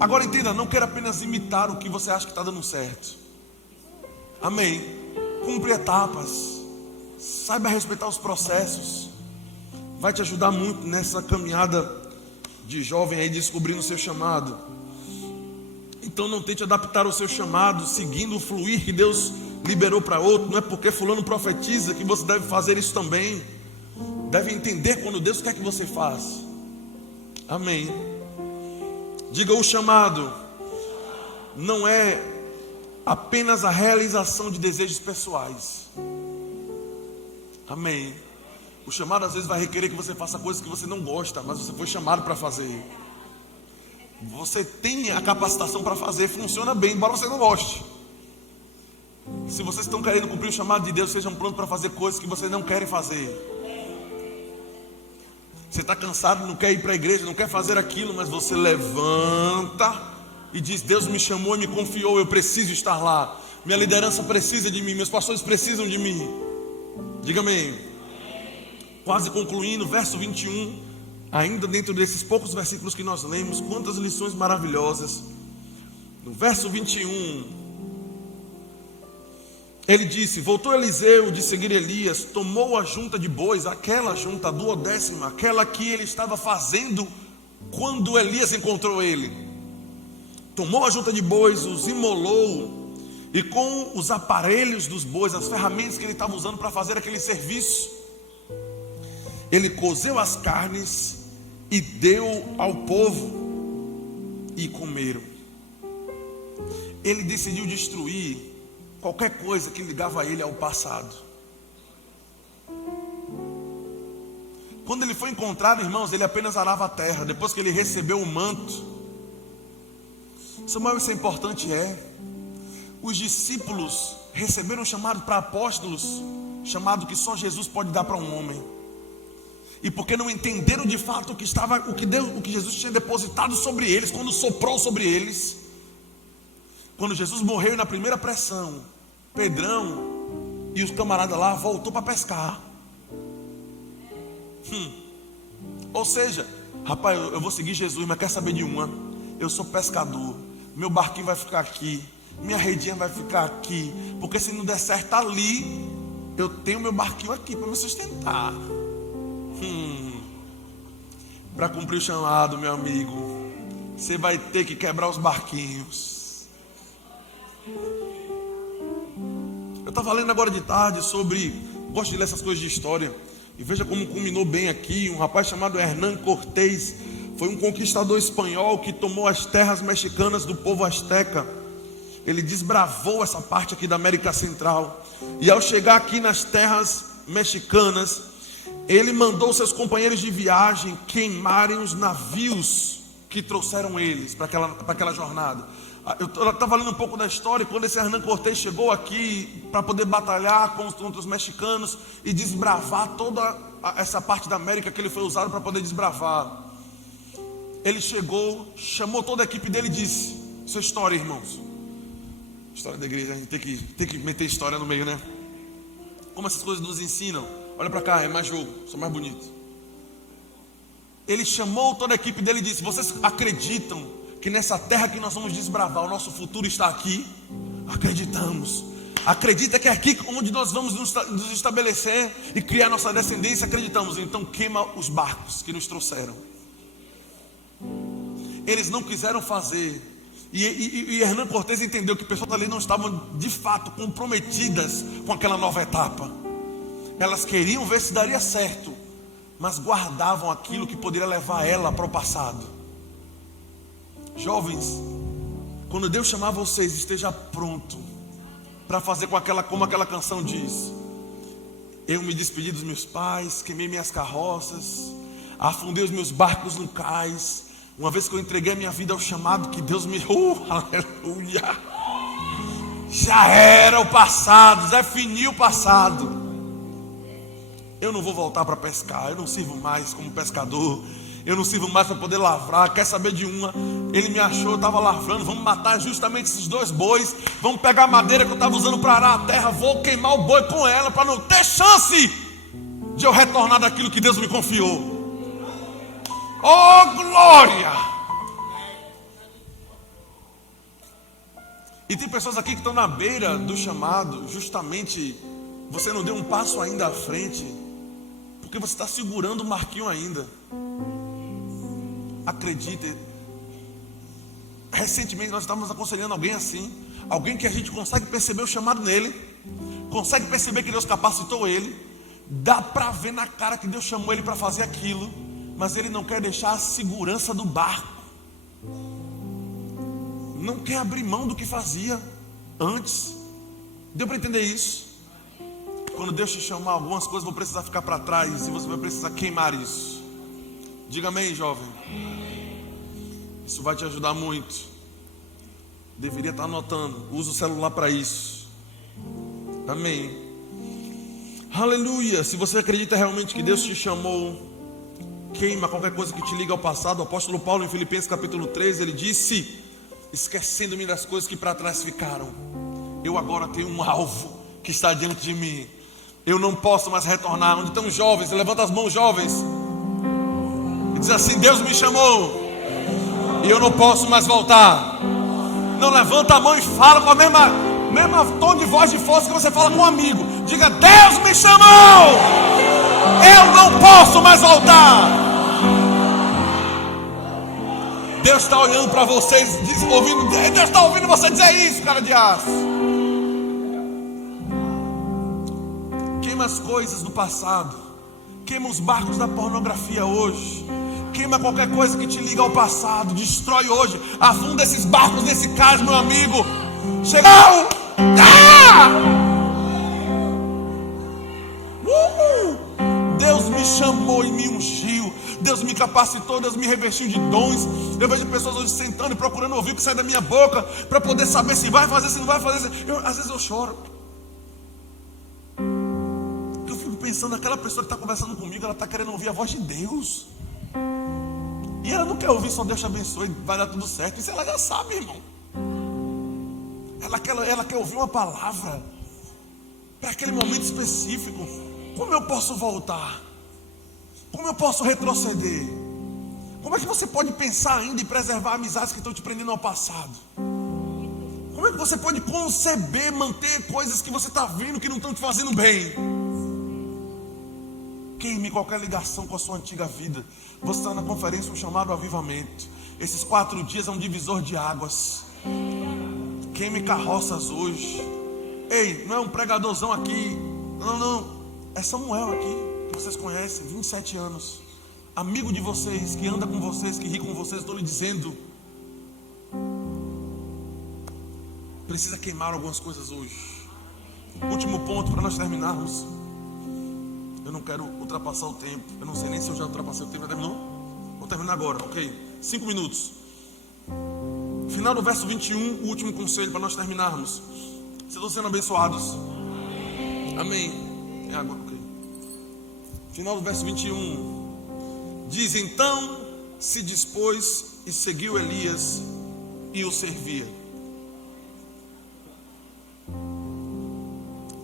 Agora entenda, não queira apenas imitar o que você acha que está dando certo. Amém. Cumpre etapas. Saiba respeitar os processos. Vai te ajudar muito nessa caminhada de jovem aí, descobrindo o seu chamado. Então não tente adaptar o seu chamado seguindo o fluir que Deus liberou para outro. Não é porque fulano profetiza que você deve fazer isso também. Deve entender quando Deus quer que você faça. Amém. Diga: o chamado não é apenas a realização de desejos pessoais. Amém. O chamado às vezes vai requerer que você faça coisas que você não gosta, mas você foi chamado para fazer. Você tem a capacitação para fazer, funciona bem, embora você não goste. Se vocês estão querendo cumprir o chamado de Deus, sejam prontos para fazer coisas que vocês não querem fazer. Você está cansado, não quer ir para a igreja, não quer fazer aquilo, mas você levanta e diz: Deus me chamou e me confiou, eu preciso estar lá. Minha liderança precisa de mim, meus pastores precisam de mim. Diga amém. Quase concluindo, verso 21. Ainda dentro desses poucos versículos que nós lemos, quantas lições maravilhosas. No verso 21, ele disse: voltou Eliseu de seguir Elias, tomou a junta de bois, aquela junta, a 12ª, aquela que ele estava fazendo quando Elias encontrou ele. Tomou a junta de bois, os imolou, e com os aparelhos dos bois, as ferramentas que ele estava usando para fazer aquele serviço, Ele cozeu as carnes e deu ao povo, e comeram. Ele decidiu destruir qualquer coisa que ligava ele ao passado. Quando ele foi encontrado, irmãos, ele apenas arava a terra. Depois que ele recebeu o manto, Samuel, isso é importante, os discípulos receberam um chamado para apóstolos, chamado que só Jesus pode dar para um homem. E porque não entenderam de fato o que Jesus tinha depositado sobre eles, quando soprou sobre eles, quando Jesus morreu na primeira pressão, Pedrão e os camaradas lá voltou para pescar. Ou seja, rapaz, eu vou seguir Jesus, mas quer saber de uma? Eu sou pescador, meu barquinho vai ficar aqui, minha redinha vai ficar aqui, porque se não der certo ali, eu tenho meu barquinho aqui para me sustentar. Para cumprir o chamado, meu amigo, você vai ter que quebrar os barquinhos. Eu estava lendo agora de tarde sobre, gosto de ler essas coisas de história, e veja como culminou bem aqui. Um rapaz chamado Hernán Cortés foi um conquistador espanhol que tomou as terras mexicanas do povo azteca. Ele desbravou essa parte aqui da América Central, e ao chegar aqui nas terras mexicanas, ele mandou seus companheiros de viagem queimarem os navios que trouxeram eles para aquela jornada. Eu estava lendo um pouco da história, e quando esse Hernán Cortés chegou aqui para poder batalhar contra os mexicanos e desbravar toda essa parte da América que ele foi usado para poder desbravar, ele chegou, chamou toda a equipe dele e disse: isso é história, irmãos, história da igreja, a gente tem que meter história no meio, né? Como essas coisas nos ensinam. Olha para cá, é mais jogo, sou mais bonito. Ele chamou toda a equipe dele e disse: vocês acreditam que nessa terra que nós vamos desbravar, o nosso futuro está aqui? Acreditamos. Acredita que é aqui onde nós vamos nos estabelecer e criar nossa descendência? Acreditamos. Então queima os barcos que nos trouxeram. Eles não quiseram fazer. E Hernán Cortés entendeu que pessoas ali não estavam de fato comprometidas com aquela nova etapa. Elas queriam ver se daria certo, mas guardavam aquilo que poderia levar ela para o passado. Jovens, quando Deus chamar vocês, esteja pronto para fazer como aquela canção diz: eu me despedi dos meus pais, queimei minhas carroças, afundei os meus barcos no cais, uma vez que eu entreguei a minha vida ao chamado que Deus me... aleluia! Já era o passado, definiu o passado. Eu não vou voltar para pescar, eu não sirvo mais como pescador, eu não sirvo mais para poder lavrar. Quer saber de uma? Ele me achou, eu estava lavrando, vamos matar justamente esses 2 bois, vamos pegar a madeira que eu estava usando para arar a terra, vou queimar o boi com ela, para não ter chance de eu retornar daquilo que Deus me confiou. Oh, glória! E tem pessoas aqui que estão na beira do chamado, justamente, você não deu um passo ainda à frente, porque você está segurando o marquinho ainda. Acredite, recentemente nós estávamos aconselhando alguém assim, alguém que a gente consegue perceber o chamado nele, consegue perceber que Deus capacitou ele, dá para ver na cara que Deus chamou ele para fazer aquilo, mas ele não quer deixar a segurança do barco, não quer abrir mão do que fazia antes. Deu para entender isso? Quando Deus te chamar, algumas coisas vão precisar ficar para trás e você vai precisar queimar isso. Diga amém, jovem. Isso vai te ajudar muito. Deveria estar anotando. Usa o celular para isso. Amém. Aleluia. Se você acredita realmente que Deus te chamou, queima qualquer coisa que te liga ao passado. O apóstolo Paulo, em Filipenses capítulo 3, ele disse: esquecendo-me das coisas que para trás ficaram, eu agora tenho um alvo que está diante de mim. Eu não posso mais retornar. Onde estão os jovens? Levanta as mãos, jovens, e diz assim: Deus me chamou e eu não posso mais voltar. Não, levanta a mão e fala com a mesma tom de voz de força que você fala com um amigo. Diga: Deus me chamou, eu não posso mais voltar. Deus está olhando para vocês, Deus está ouvindo você dizer isso, cara de aço. Queima as coisas do passado, Queima os barcos da pornografia hoje. Queima qualquer coisa que te liga ao passado. Destrói hoje. Afunda esses barcos nesse cais, meu amigo. Chegou! Deus me chamou e me ungiu. Deus me capacitou, Deus me revestiu de dons. Eu vejo pessoas hoje sentando e procurando ouvir o que sai da minha boca, para poder saber se vai fazer, se não vai fazer. Às vezes eu choro. Eu fico pensando, aquela pessoa que está conversando comigo, ela está querendo ouvir a voz de Deus. E ela não quer ouvir só Deus te abençoe, vai dar tudo certo. Isso ela já sabe, irmão. Ela quer ouvir uma palavra para aquele momento específico. Como eu posso voltar? Como eu posso retroceder? Como é que você pode pensar ainda em preservar amizades que estão te prendendo ao passado? Como é que você pode conceber, manter coisas que você está vendo que não estão te fazendo bem? Queime qualquer ligação com a sua antiga vida. Você está na conferência, um chamado avivamento. Esses 4 dias é um divisor de águas. Queime carroças hoje. Ei, não é um pregadorzão aqui. Não. É Samuel aqui, que vocês conhecem, 27 anos. Amigo de vocês, que anda com vocês, que ri com vocês. Estou lhe dizendo. Precisa queimar algumas coisas hoje. Último ponto para nós terminarmos. Eu não quero ultrapassar o tempo. Eu não sei nem se eu já ultrapassei o tempo. Já terminou? Vou terminar agora, ok? 5 minutos. Final do verso 21, o último conselho para nós terminarmos. Vocês estão sendo abençoados? Amém. É água, ok. Final do verso 21. Diz: então se dispôs e seguiu Elias e o servia.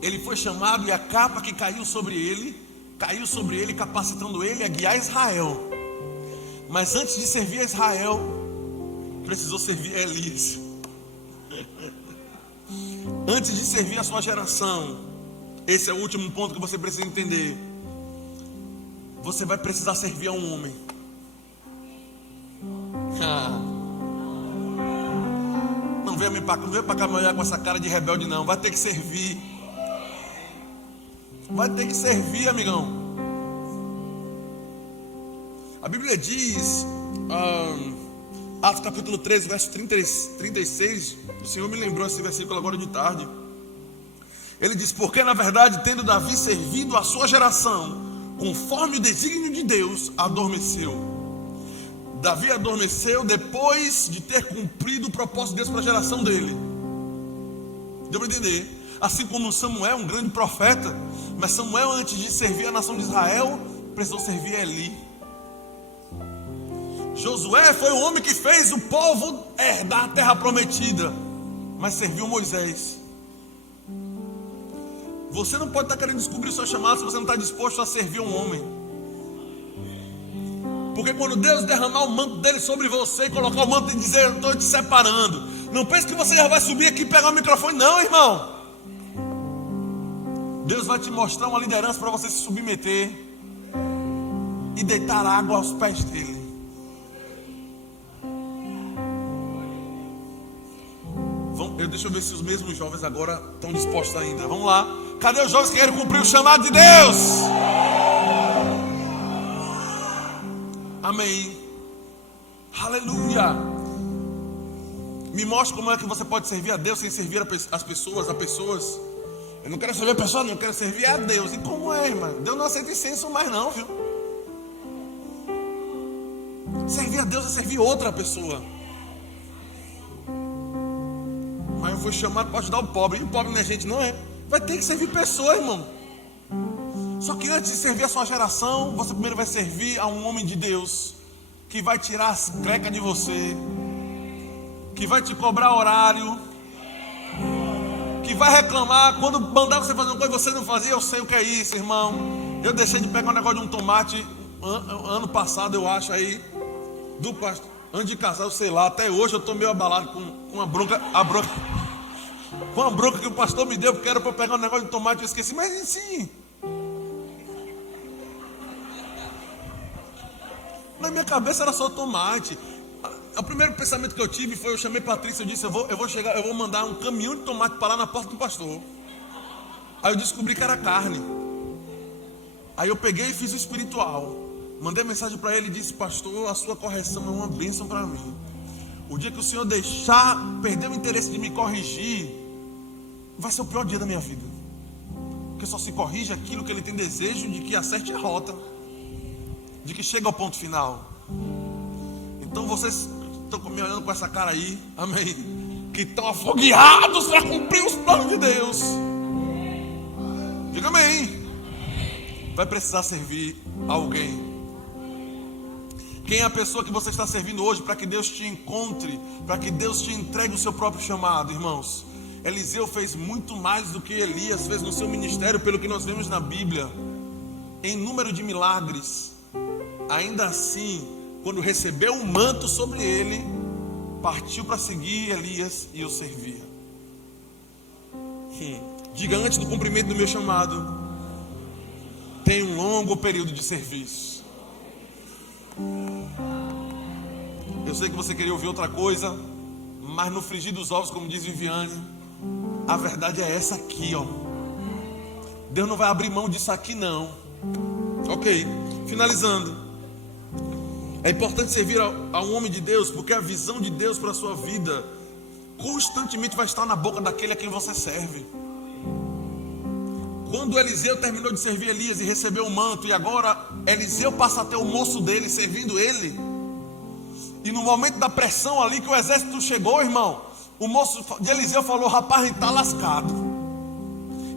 Ele foi chamado e a capa que caiu sobre ele, capacitando ele a guiar Israel. Mas antes de servir a Israel, precisou servir a Elias. Antes de servir a sua geração, esse é o último ponto que você precisa entender. Você vai precisar servir a um homem. Não venha para cá me olhar com essa cara de rebelde, não. Vai ter que servir. Vai ter que servir, amigão. A Bíblia diz, Atos capítulo 13, verso 36. O Senhor me lembrou esse versículo agora de tarde. Ele diz: porque na verdade, tendo Davi servido a sua geração, conforme o desígnio de Deus, adormeceu. Davi adormeceu depois de ter cumprido o propósito de Deus para a geração dele. Deu para entender? Assim como Samuel, um grande profeta. Mas Samuel, antes de servir a nação de Israel, precisou servir a Eli. Josué foi o homem que fez o povo herdar a terra prometida, mas serviu Moisés. Você não pode estar querendo descobrir o seu chamado se você não está disposto a servir um homem. Porque quando Deus derramar o manto dele sobre você e colocar o manto e dizer: eu estou te separando, não pense que você já vai subir aqui e pegar o microfone. Não, irmão. Deus vai te mostrar uma liderança para você se submeter e deitar água aos pés dele. Deixa eu ver se os mesmos jovens agora estão dispostos ainda. Vamos lá. Cadê os jovens que querem cumprir o chamado de Deus? Amém. Aleluia. Me mostre como é que você pode servir a Deus sem servir as pessoas, a pessoas. Eu não quero servir a pessoa, não, eu quero servir a Deus. E como é, irmão? Deus não aceita incenso mais não, viu? Servir a Deus é servir outra pessoa. Mas eu fui chamado para ajudar o pobre. E o pobre não é gente, não é? Vai ter que servir pessoas, irmão. Só que antes de servir a sua geração, você primeiro vai servir a um homem de Deus, que vai tirar as crecas de você, que vai te cobrar horário, que vai reclamar quando mandar você fazer uma coisa e você não fazia. Eu sei o que é isso, irmão. Eu deixei de pegar um negócio de um tomate ano passado, eu acho, aí do pastor. Antes de casar, eu sei lá, até hoje eu estou meio abalado com a bronca que o pastor me deu, porque era para eu pegar um negócio de tomate e eu esqueci. Mas sim, na minha cabeça era só tomate. O primeiro pensamento que eu tive foi: eu chamei Patrícia, eu disse: eu vou mandar um caminhão de tomate para lá na porta do pastor. Aí eu descobri que era carne. Aí eu peguei e fiz o espiritual. Mandei mensagem para ele e disse: pastor, a sua correção é uma bênção para mim. O dia que o Senhor deixar perder o interesse de me corrigir, vai ser o pior dia da minha vida. Porque só se corrige aquilo que ele tem desejo de que acerte a rota, de que chegue ao ponto final. Então vocês estão me olhando com essa cara aí, amém, que estão afogueados para cumprir os planos de Deus. Diga amém. Vai precisar servir alguém. Quem é a pessoa que você está servindo hoje para que Deus te encontre, para que Deus te entregue o seu próprio chamado, irmãos? Eliseu fez muito mais do que Elias fez no seu ministério, pelo que nós vemos na Bíblia, em número de milagres. Ainda assim, quando recebeu um manto sobre ele, partiu para seguir Elias e o servir. Diga: antes do cumprimento do meu chamado, tem um longo período de serviço. Eu sei que você queria ouvir outra coisa, mas no frigir dos ovos, como diz Viviane, a verdade é essa aqui, ó. Deus não vai abrir mão disso aqui, não. Ok, finalizando. É importante servir a um homem de Deus, porque a visão de Deus para a sua vida constantemente vai estar na boca daquele a quem você serve. Quando Eliseu terminou de servir Elias e recebeu o manto, e agora Eliseu passa a ter o moço dele servindo ele, e no momento da pressão ali que o exército chegou, irmão, o moço de Eliseu falou: rapaz, a gente está lascado.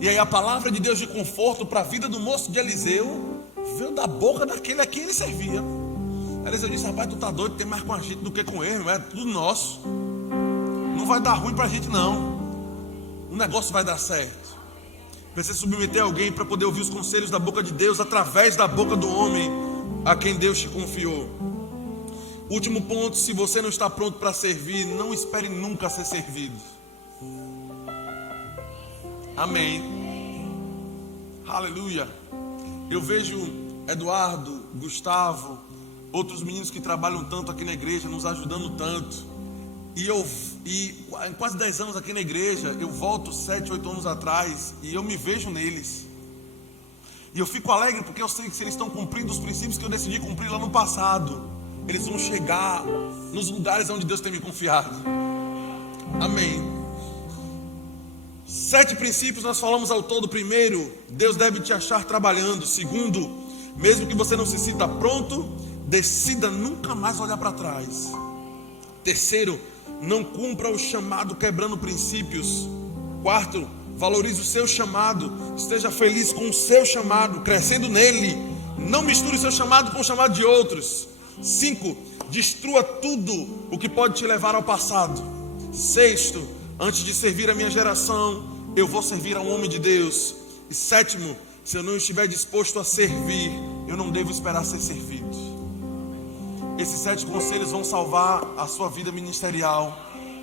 E aí a palavra de Deus de conforto para a vida do moço de Eliseu veio da boca daquele a quem ele servia. Eliseu disse: rapaz, tu tá doido, tem mais com a gente do que com ele, não é tudo nosso. Não vai dar ruim para a gente não. O negócio vai dar certo. Precisa submeter alguém para poder ouvir os conselhos da boca de Deus através da boca do homem a quem Deus te confiou. Último ponto: se você não está pronto para servir, não espere nunca ser servido. Amém. Aleluia. Eu vejo Eduardo, Gustavo, outros meninos que trabalham tanto aqui na igreja, nos ajudando tanto. E em quase 10 anos aqui na igreja, eu volto 7, 8 anos atrás, e eu me vejo neles. E eu fico alegre porque eu sei que se eles estão cumprindo os princípios que eu decidi cumprir lá no passado, eles vão chegar nos lugares onde Deus tem me confiado. Amém. 7 princípios nós falamos ao todo. Primeiro, Deus deve te achar trabalhando. Segundo, mesmo que você não se sinta pronto, decida nunca mais olhar para trás. Terceiro, não cumpra o chamado quebrando princípios. Quarto, valorize o seu chamado. Esteja feliz com o seu chamado, crescendo nele. Não misture o seu chamado com o chamado de outros. 5, destrua tudo o que pode te levar ao passado. 6, antes de servir a minha geração, eu vou servir a um homem de Deus. E 7, se eu não estiver disposto a servir, eu não devo esperar ser servido. Esses 7 conselhos vão salvar a sua vida ministerial.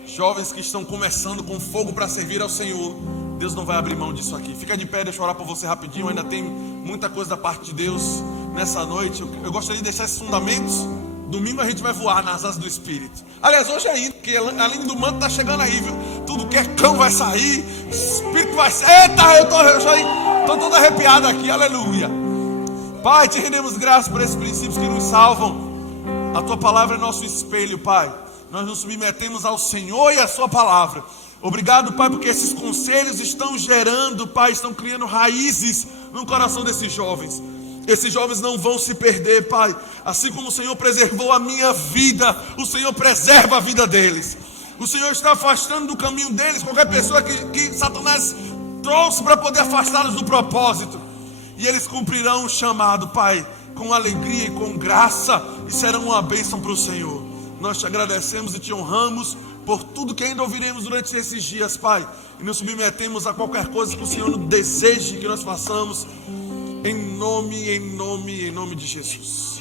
Jovens que estão começando com fogo para servir ao Senhor, Deus não vai abrir mão disso aqui. Fica de pé, deixa eu orar por você rapidinho. Ainda tem muita coisa da parte de Deus nessa noite. Eu gostaria de deixar esses fundamentos. Domingo a gente vai voar nas asas do Espírito. Aliás, hoje ainda, porque além do manto tá chegando aí, viu? Tudo que é cão vai sair, Espírito vai sair. Eita, eu tô todo arrepiado aqui, aleluia. Pai, te rendemos graças por esses princípios que nos salvam. A tua palavra é nosso espelho, Pai. Nós nos submetemos ao Senhor e à sua palavra. Obrigado, Pai, porque esses conselhos estão gerando, Pai, estão criando raízes no coração desses jovens. Esses jovens não vão se perder, Pai. Assim como o Senhor preservou a minha vida, o Senhor preserva a vida deles. O Senhor está afastando do caminho deles qualquer pessoa que Satanás trouxe para poder afastá-los do propósito. E eles cumprirão o chamado, Pai, com alegria e com graça, e serão uma bênção para o Senhor. Nós te agradecemos e te honramos por tudo que ainda ouviremos durante esses dias, Pai, e nos submetemos a qualquer coisa que o Senhor deseje que nós façamos, em nome de Jesus.